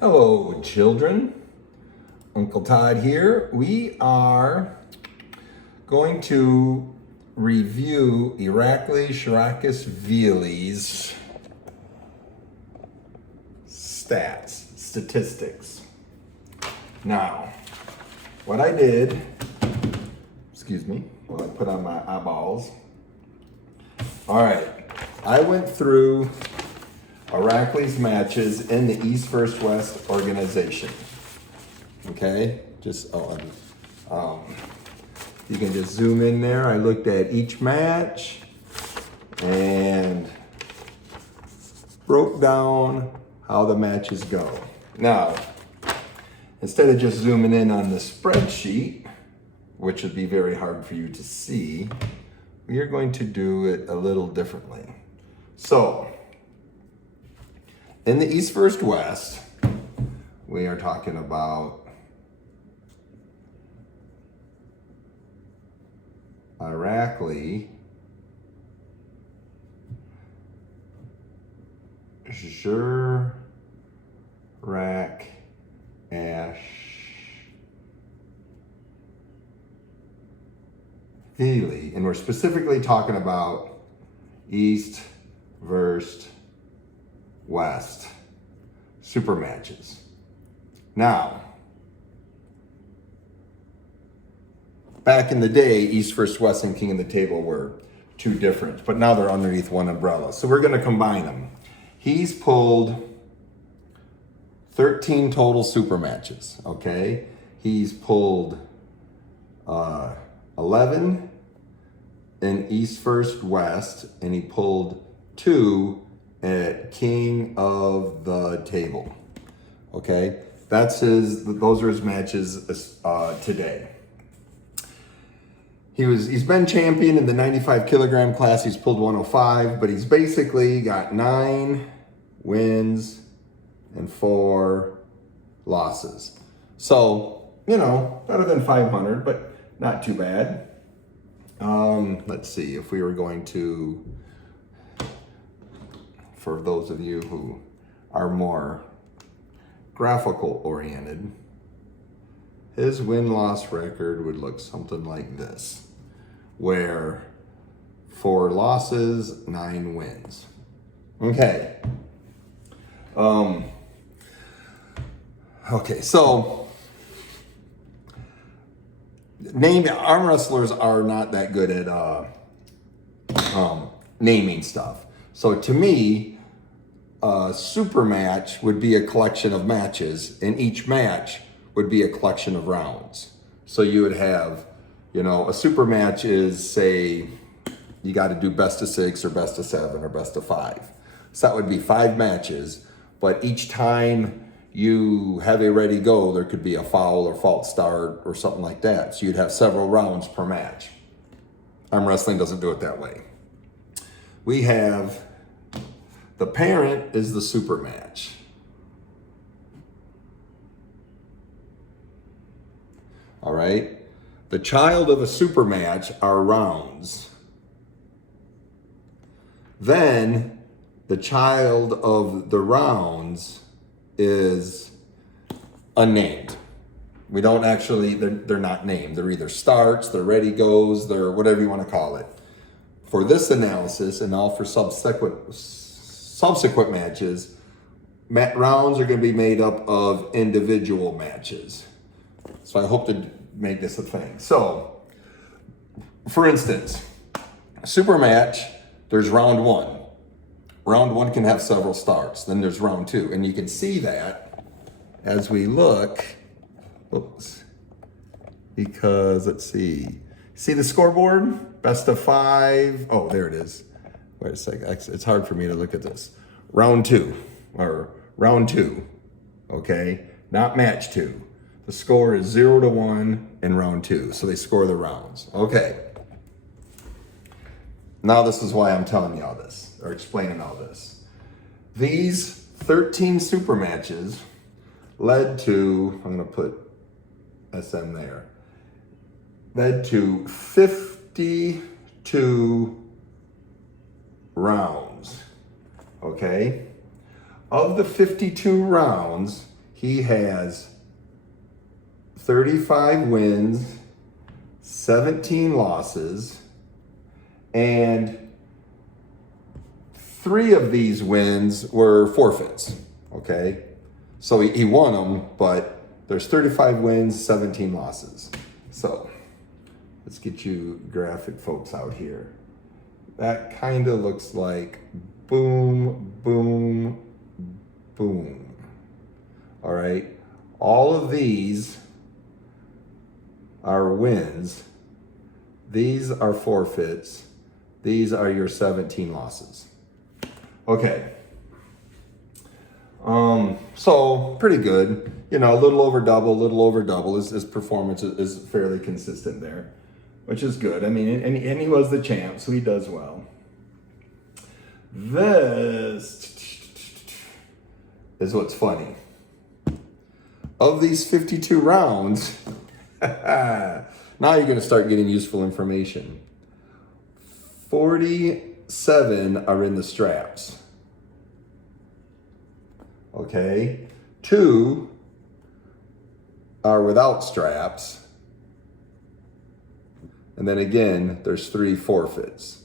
Hello, children. Uncle Todd here. We are going to review Irakli Zirakashvili's statistics. Now, what I did, while I put on my eyeballs. All right, I went through Irakli's matches in the East vs. West organization. Okay, you can just zoom in there. I looked at each match and broke down how the matches go. Now, instead of just zooming in on the spreadsheet, which would be very hard for you to see, we are going to do it a little differently. So, in the East vs. West, we are talking about Irakli, Zirakashvili, and we're specifically talking about East versus West super matches. Now, back in the day, East versus West and King of the Table were two different, but now they're underneath one umbrella. So we're going to combine them. He's pulled 13 total super matches, okay? He's pulled 11 in East versus West, and he pulled 2 at King of the Table. Okay, those are his matches today. He's been champion in the 95 kilogram class. He's pulled 105, but he's basically got 9 wins and 4 losses. So, better than 500, but not too bad. Let's see if we were going to, for those of you who are more graphical oriented, his win-loss record would look something like this, where 4 losses, 9 wins. Okay. Okay, so arm wrestlers are not that good at naming stuff. So to me, a super match would be a collection of matches, and each match would be a collection of rounds. So you would have, a super match is, say, you got to do best of 6 or best of 7 or best of 5. So that would be 5 matches, but each time you have a ready go, there could be a foul or false start or something like that. So you'd have several rounds per match. Arm wrestling doesn't do it that way. We have, the parent is the super match. All right. The child of a super match are rounds. Then the child of the rounds is unnamed. We don't actually, they're not named. They're either starts, they're ready goes, they're whatever you want to call it. For this analysis and all for subsequent matches, rounds are going to be made up of individual matches. So I hope to make this a thing. So, for instance, super match, there's round 1. Round 1 can have several starts. Then there's round 2. And you can see that as we look, because let's see. See the scoreboard? Best of 5. Oh, there it is. Wait a second. It's hard for me to look at this. Round 2. Okay? Not match 2. The score is 0-1 in round 2. So they score the rounds. Okay. Now this is why I'm telling you all this, or explaining all this. These 13 super matches led to, I'm going to put SM there, led to 52 rounds. Okay? Of the 52 rounds, he has 35 wins, 17 losses, and 3 of these wins were forfeits, okay? So he won them, but there's 35 wins, 17 losses. So let's get you graphic folks out here. That kind of looks like boom, boom, boom. All right. All of these are wins. These are forfeits. These are your 17 losses. Okay. So pretty good. You know, a little over double. His performance is fairly consistent there, which is good. I mean, and he was the champ, so he does well. This is what's funny. Of these 52 rounds, now you're going to start getting useful information. 47 are in the straps. Okay, 2 are without straps. And then again, there's 3 forfeits.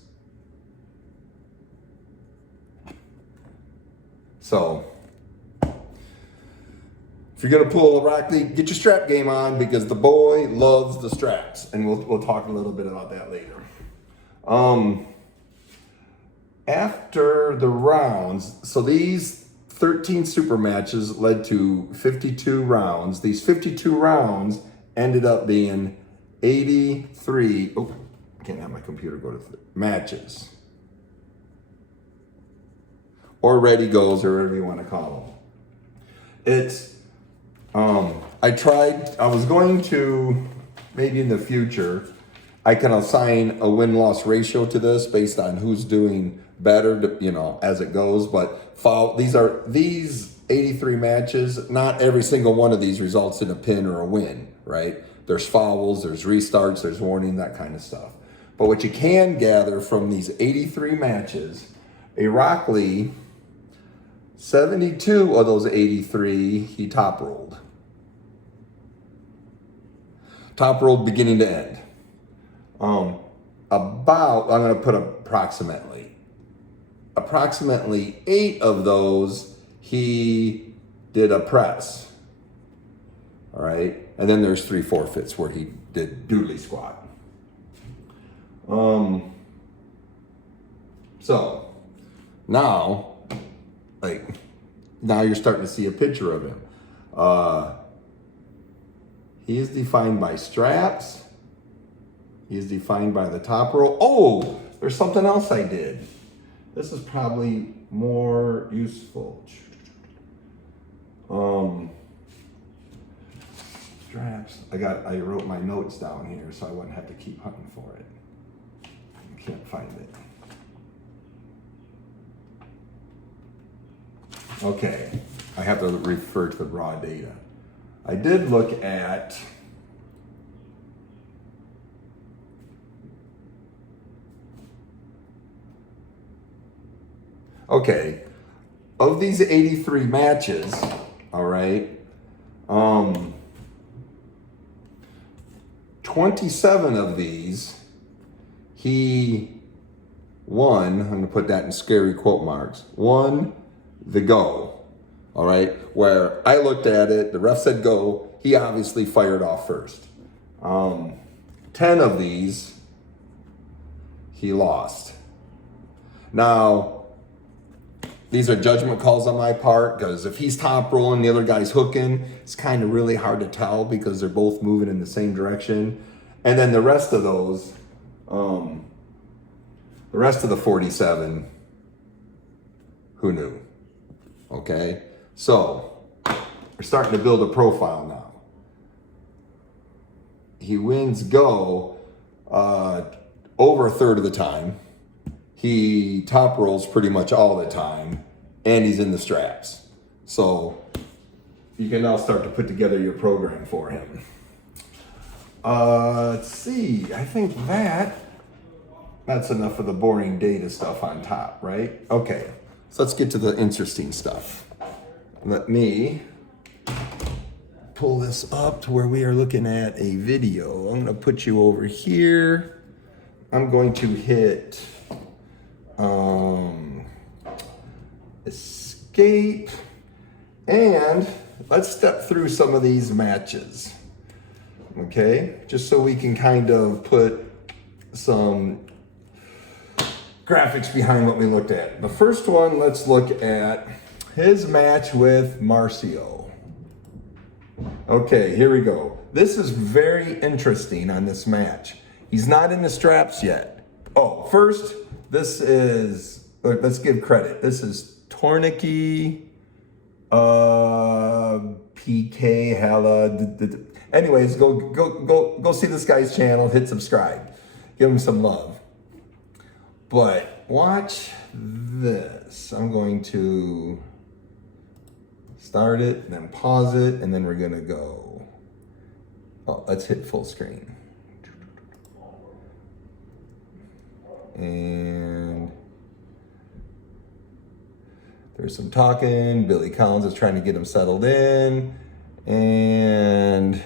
So, if you're gonna pull Irakli, get your strap game on because the boy loves the straps. And we'll talk a little bit about that later. After the rounds, so these 13 super matches led to 52 rounds. These 52 rounds ended up being 83, I can't have my computer go to matches. Or ready goes, or whatever you want to call them. It's, I was going to, maybe in the future, I can assign a win-loss ratio to this based on who's doing better, you know, as it goes. But these 83 matches, not every single one of these results in a pin or a win, right? There's fouls, there's restarts, there's warning, that kind of stuff. But what you can gather from these 83 matches, Irakli, 72 of those 83, he top rolled. Top rolled beginning to end. I'm going to put approximately 8 of those he did a press. All right. And then there's 3 forfeits where he did doodly squat. So now you're starting to see a picture of him. He is defined by straps. He is defined by the top roll. Oh, there's something else I did. This is probably more useful. Straps. I wrote my notes down here so I wouldn't have to keep hunting for it. I can't find it. Okay, I have to refer to the raw data. I did look at of these 83 matches, all right, 27 of these he won. I'm gonna put that in scary quote marks. Won the go, all right, where I looked at it, the ref said go, he obviously fired off first. 10 of these he lost. Now, these are judgment calls on my part because if he's top rolling, the other guy's hooking, it's kind of really hard to tell because they're both moving in the same direction. And then the rest of those, the rest of the 47, who knew? Okay, so we're starting to build a profile now. He wins go over a third of the time. He top rolls pretty much all the time, and he's in the straps. So you can now start to put together your program for him. Let's see, I think that's enough of the boring data stuff on top, right? Okay, so let's get to the interesting stuff. Let me pull this up to where we are looking at a video. I'm going to put you over here. I'm going to hit escape, and let's step through some of these matches. Okay, just so we can kind of put some graphics behind what we looked at. The first one, let's look at his match with Marcio. Okay, here we go. This is very interesting on this match. He's not in the straps yet. Oh, first, this is, let's give credit. This is Tornicky, PK, Hella. Anyways, go see this guy's channel, hit subscribe. Give him some love. But watch this. I'm going to start it, then pause it, and then we're gonna go. Oh, let's hit full screen. And there's some talking. Billy Collins is trying to get him settled in. And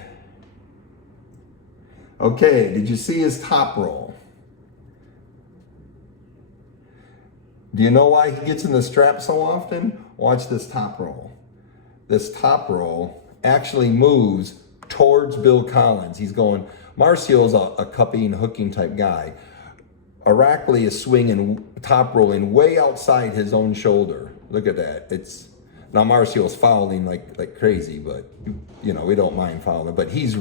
okay, did you see his top roll? Do you know why he gets in the strap so often? Watch this top roll. This top roll actually moves towards Bill Collins. He's going, Marcio's a cupping, hooking type guy. Irakli is swinging, top rolling way outside his own shoulder. Look at that. It's now Marcio's fouling like crazy, but you know, we don't mind fouling. But he's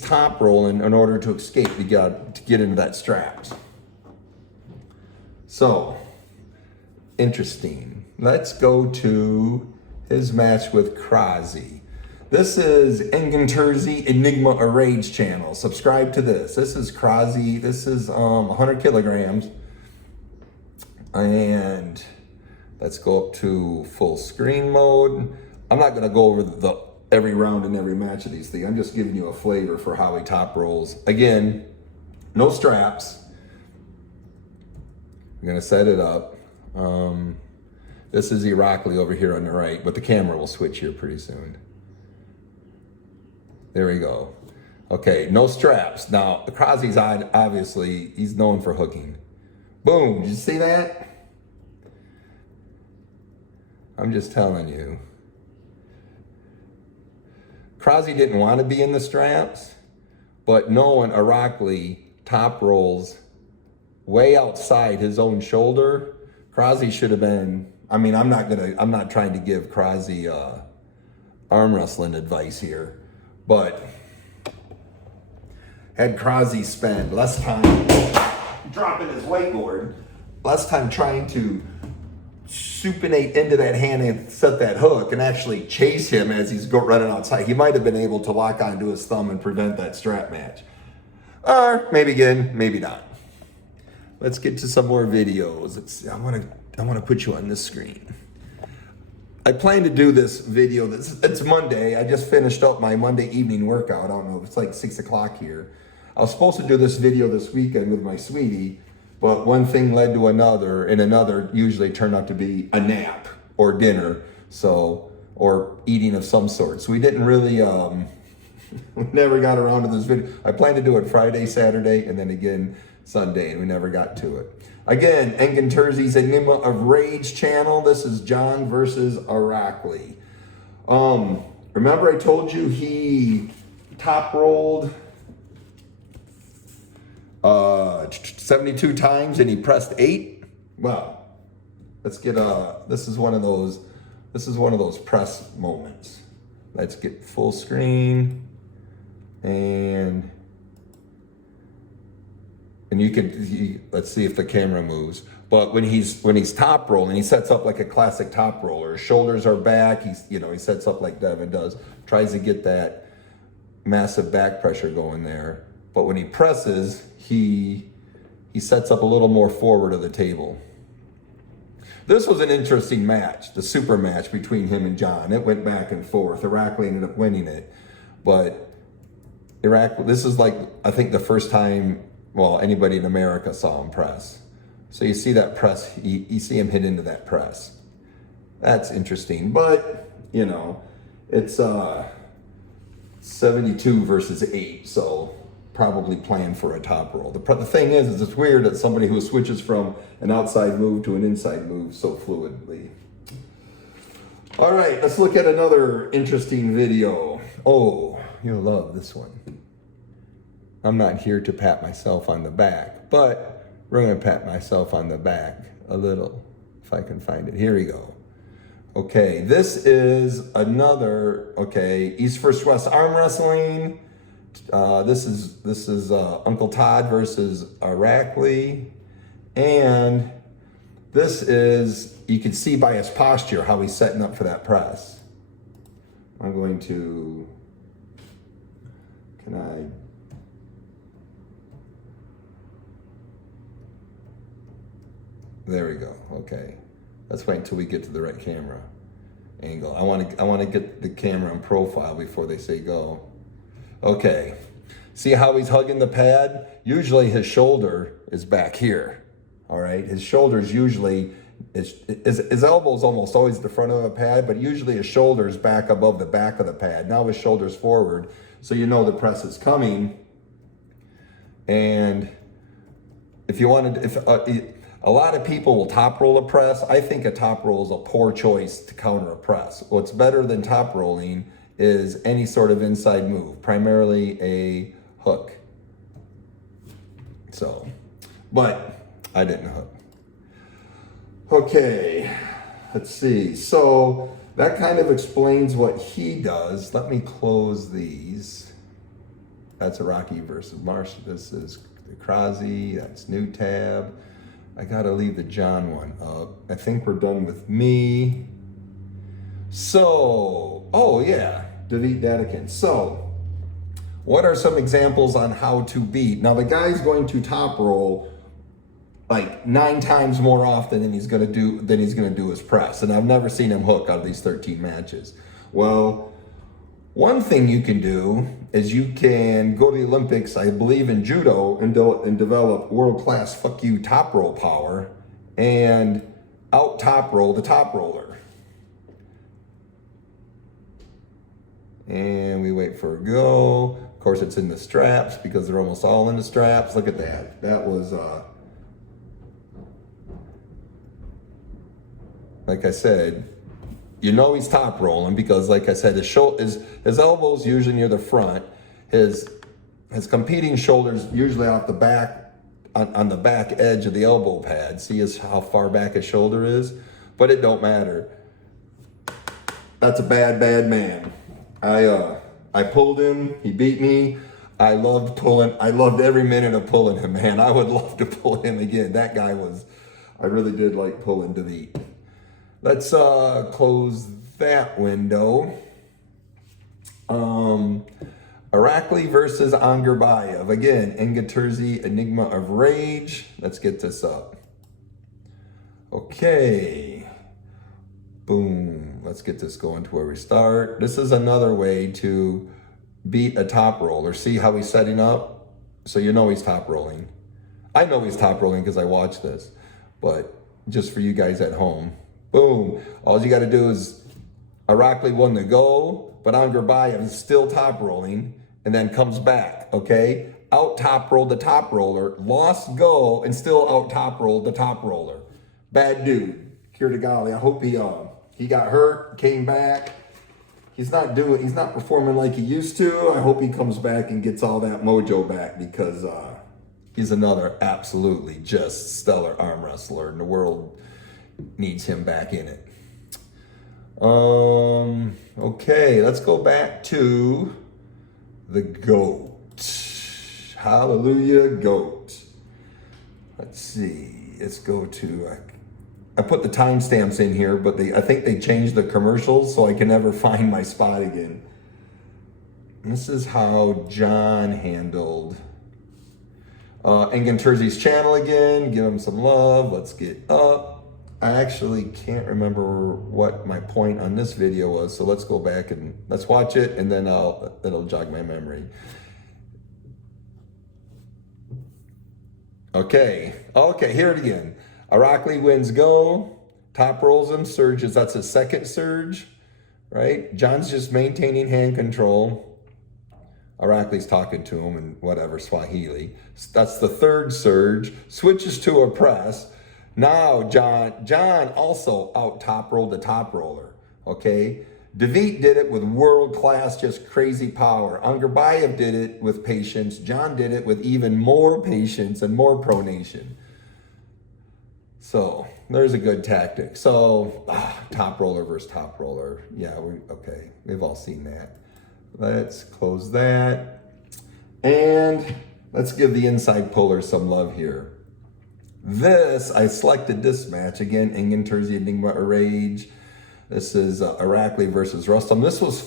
top rolling in order to escape to get into that straps. So interesting. Let's go to his match with Krazy. This is Enganturzi Enigma of Rage channel. Subscribe to this. This is Krazy. This is 100 kilograms. And let's go up to full screen mode. I'm not gonna go over every round and every match of these things. I'm just giving you a flavor for how he top rolls. Again, no straps. I'm gonna set it up. This is Irakli over here on the right, but the camera will switch here pretty soon. There we go. Okay, no straps. Now, the Krazy's obviously, he's known for hooking. Boom, did you see that? I'm just telling you. Krazy didn't want to be in the straps, but knowing Irakli top rolls way outside his own shoulder, Krazy should have been, I mean, I'm not trying to give Krazy arm wrestling advice here, but had Krazy spend less time dropping his wakeboard, less time trying to supinate into that hand and set that hook and actually chase him as he's running outside, he might have been able to lock onto his thumb and prevent that strap match. Or maybe again, maybe not. Let's get to some more videos. I want to put you on this screen. I plan to do this video. It's Monday. I just finished up my Monday evening workout. I don't know, it's like 6 o'clock here. I was supposed to do this video this weekend with my sweetie, but one thing led to another, and another usually turned out to be a nap or dinner, or eating of some sort. So we didn't really, we never got around to this video. I planned to do it Friday, Saturday, and then again Sunday, and we never got to it. Again, Enganturzi's Enigma of Rage channel. This is John versus Irakli. Remember I told you he top rolled 72 times and he pressed 8? Well, let's get this is one of those press moments. Let's get full screen, and you can, let's see if the camera moves. But when he's top rolling, he sets up like a classic top roller. His shoulders are back. He sets up like Devin does. Tries to get that massive back pressure going there. But when he presses, he sets up a little more forward of the table. This was an interesting match, the super match between him and John. It went back and forth. Irakli ended up winning it. But Irakli, this is like, I think the first time, well, anybody in America saw him press. So you see that press, you see him hit into that press. That's interesting, but it's 72 versus 8, so probably plan for a top roll. The thing is it's weird that somebody who switches from an outside move to an inside move so fluidly. All right, let's look at another interesting video. Oh, you'll love this one. I'm not here to pat myself on the back, but we're gonna pat myself on the back a little, if I can find it. Here we go. Okay, this is another, okay, East vs. West arm wrestling. This is Uncle Todd versus Irakli. And this is, you can see by his posture how he's setting up for that press. I'm going to, can I? There we go, okay. Let's wait until we get to the right camera angle. I want to get the camera in profile before they say go. Okay, see how he's hugging the pad? Usually his shoulder is back here, all right? His shoulder's usually, his elbow's almost always the front of the pad, but usually his shoulder's back above the back of the pad. Now his shoulder's forward, so you know the press is coming. And if you wanted, a lot of people will top roll a press. I think a top roll is a poor choice to counter a press. What's better than top rolling is any sort of inside move, primarily a hook. So, but I didn't hook. Okay, let's see. So that kind of explains what he does. Let me close these. That's Irakli versus Marsh. This is Krazi, that's new tab. I gotta leave the John one up. I think we're done with me. So, oh yeah, delete that again. So, what are some examples on how to beat? Now the guy's going to top roll like 9 times more often than he's gonna do his press. And I've never seen him hook out of these 13 matches. Well, one thing you can do is you can go to the Olympics, I believe in judo, and develop world-class fuck you top roll power and out top roll the top roller. And we wait for a go. Of course, it's in the straps because they're almost all in the straps. Look at that. That was, like I said, you know he's top rolling because, like I said, his elbow's usually near the front. His competing shoulder's usually off the back, on the back edge of the elbow pad. See how far back his shoulder is? But it don't matter. That's a bad, bad man. I pulled him, he beat me. I loved every minute of pulling him, man. I would love to pull him again. That guy I really did like pulling David. Let's close that window. Irakli versus Angarbayev. Again, Engaturzi, Enigma of Rage. Let's get this up. Okay. Boom. Let's get this going to where we start. This is another way to beat a top roller. See how he's setting up? So you know he's top rolling. I know he's top rolling because I watched this. But just for you guys at home. Boom. All you got to do is Irakli won the go, but Angarbayev is still top rolling and then comes back, okay? Out top rolled the top roller, lost go, and still out top rolled the top roller. Bad dude. Kirtagali, I hope he got hurt, came back. He's not performing like he used to. I hope he comes back and gets all that mojo back because he's another absolutely just stellar arm wrestler and the world needs him back in it. Okay, let's go back to the GOAT. Hallelujah, GOAT. Let's see. Let's go to, I put the timestamps in here, but I think they changed the commercials so I can never find my spot again. This is how John handled Enganturzi's channel again. Give him some love. Let's get up. I actually can't remember what my point on this video was, so let's go back and let's watch it, and then it'll jog my memory. Okay, hear it again. Irakli wins go, top rolls him, surges, that's his second surge, right? John's just maintaining hand control. Irakli's talking to him in whatever, Swahili. That's the third surge. Switches to a press. Now John also out top rolled the top roller. Okay? David did it with world-class, just crazy power. Angarbayev did it with patience. John did it with even more patience and more pronation. So there's a good tactic. So top roller versus top roller. Yeah, okay. We've all seen that. Let's close that. And let's give the inside puller some love here. I selected this match. Again, Ingen Terzi Enigma Rage. This is Irakli versus Rustam. This was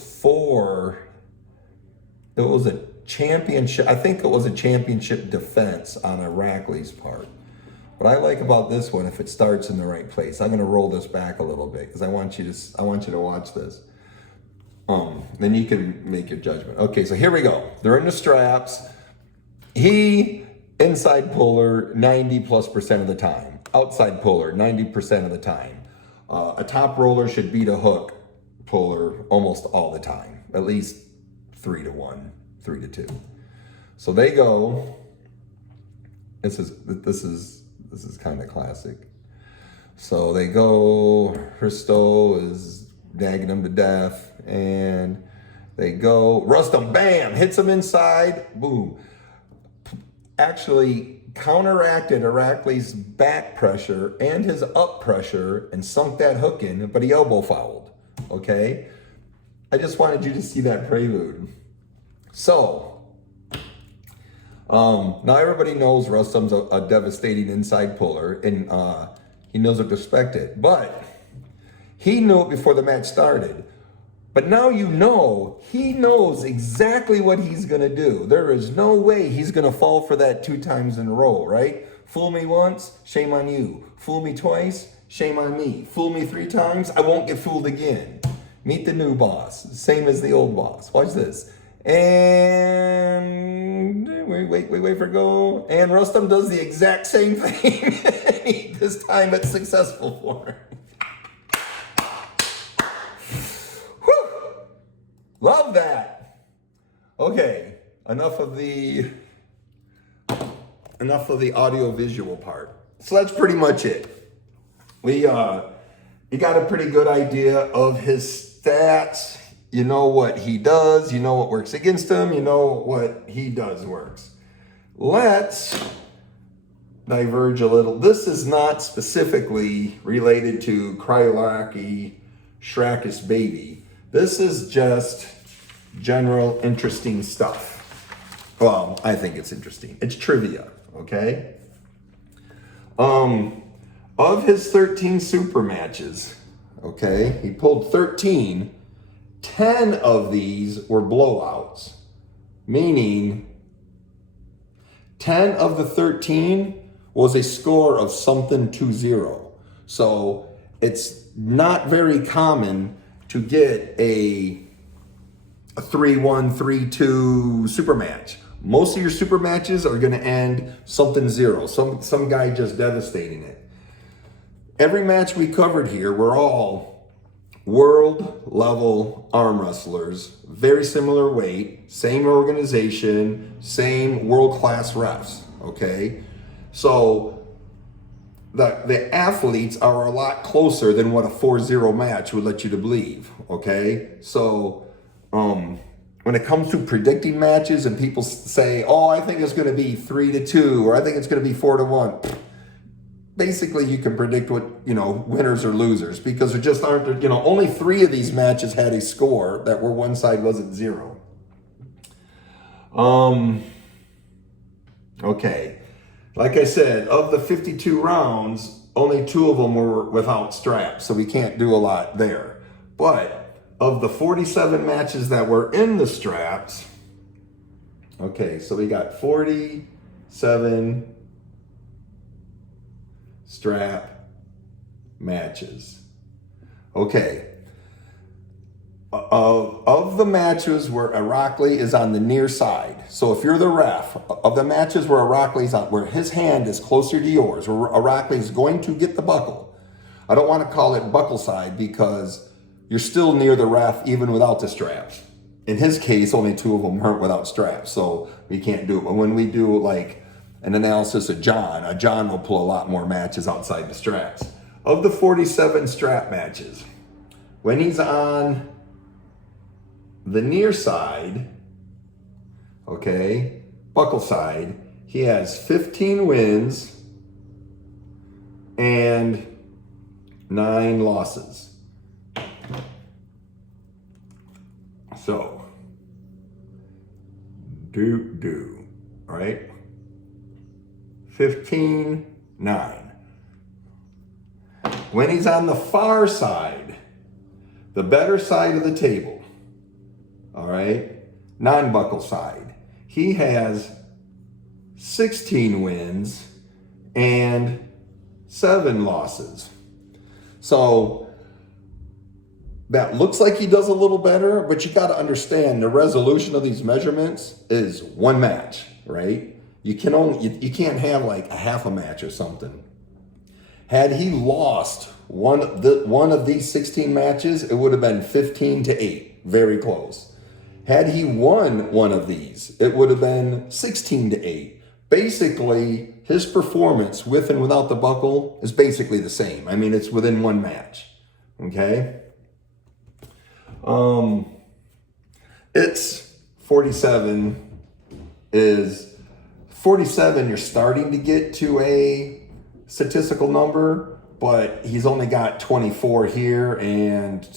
it was a championship. I think it was a championship defense on Irakli's part. What I like about this one, if it starts in the right place, I'm going to roll this back a little bit because I want you to watch this. Then you can make your judgment. Okay, so here we go. They're in the straps. He inside puller 90+% of the time. Outside puller 90% of the time. A top roller should beat a hook puller almost all the time. At least 3-1, 3-2. So they go. This is kind of classic. So they go. Hristo is nagging him to death, and they go. Rustam, bam, hits him inside. Boom. Actually counteracted Irakli's back pressure and his up pressure and sunk that hook in, but he elbow fouled. Okay? I just wanted you to see that prelude. So, now everybody knows Rustam's a devastating inside puller, and he knows what to expect it. But he knew it before the match started. But now you know, he knows exactly what he's going to do. There is no way he's going to fall for that 2 times in a row, right? Fool me once, shame on you. Fool me twice, shame on me. Fool me 3 times, I won't get fooled again. Meet the new boss, same as the old boss. Watch this. And wait for it go. And Rustam does the exact same thing. This time it's successful for him. Love that. Okay, enough of the audio visual part. So that's pretty much it. You got a pretty good idea of his stats. You know what he does, you know what works against him, you know what he does works. Let's diverge a little. This is not specifically related to Krylarki Shrakis Baby. This is just general interesting stuff. Well, I think it's interesting. It's trivia, okay? Of his 13 super matches, okay, he pulled 13. 10 of these were blowouts, meaning 10 of the 13 was a score of something 2-0. So it's not very common to get a 3-1, 3-2 super match. Most of your super matches are going to end something 0. Some guy just devastating it. Every match we covered here, we're all world level arm wrestlers, very similar weight, same organization, same world class refs. Okay, so the athletes are a lot closer than what a 4-0 match would let you to believe. Okay, so when it comes to predicting matches and people say, oh, I think it's going to be 3-2 or I think it's going to be 4-1. Basically, you can predict what, winners or losers, because there just aren't, only 3 of these matches had a score that where one side wasn't 0. Okay. Like I said, of the 52 rounds, only 2 of them were without straps, so we can't do a lot there. But of the 47 matches that were in the straps, okay, so we got 47 strap matches. Okay. Of the matches where Irakli is on the near side, so if you're the ref, of the matches where Irakli's on, where his hand is closer to yours, where Irakli is going to get the buckle, I don't want to call it buckle side because you're still near the ref even without the straps. in his case, only 2 of them weren't without straps, so we can't do it. But when we do like an analysis of John will pull a lot more matches outside the straps. Of the 47 strap matches, when he's on the near side, okay, buckle side, he has 15 wins and 9 losses. So, right? 15, 9. When he's on the far side, the better side of the table, all right, non-buckle side, he has 16 wins and 7 losses. So that looks like he does a little better, but you got to understand the resolution of these measurements is one match, right? You can't have like a half a match or something. Had he lost one of these 16 matches, it would have been 15-8, very close. Had he won one of these, it would have been 16-8. Basically, his performance with and without the buckle is basically the same. I mean, it's within one match, okay? It's 47 is 47. You're starting to get to a statistical number, but he's only got 24 here and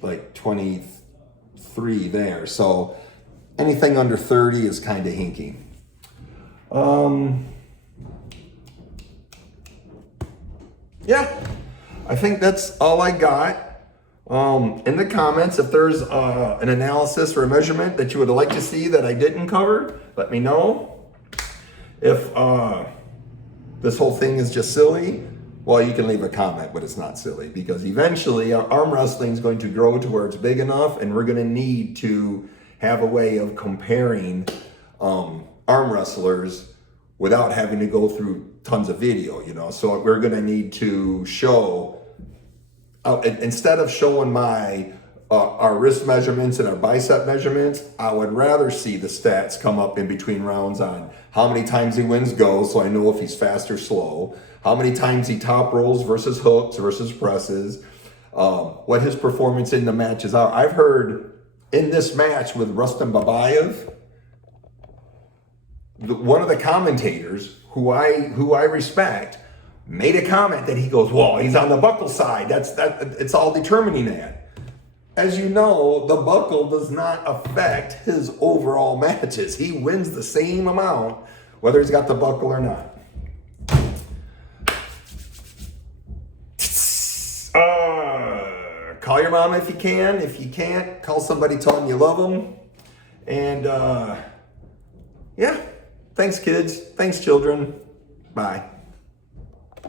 like 23 there. So anything under 30 is kind of hinky. Yeah, I think that's all I got. In the comments, if there's an analysis or a measurement that you would like to see that I didn't cover, let me know. If this whole thing is just silly, well, you can leave a comment, but it's not silly, because eventually our arm wrestling is going to grow to where it's big enough, and we're going to need to have a way of comparing arm wrestlers without having to go through tons of video, you know. So we're going to need to show, instead of showing our wrist measurements and our bicep measurements, I would rather see the stats come up in between rounds on how many times he wins goes, so I know if he's fast or slow, how many times he top rolls versus hooks versus presses, what his performance in the matches are. I've heard in this match with Rustam Babayev, one of the commentators who I respect made a comment that he goes, well, he's on the buckle side. It's all determining that. As you know, the buckle does not affect his overall matches. He wins the same amount whether he's got the buckle or not. Call your mom if you can. If you can't, call somebody, tell them you love them. And yeah, thanks kids. Thanks children. Bye.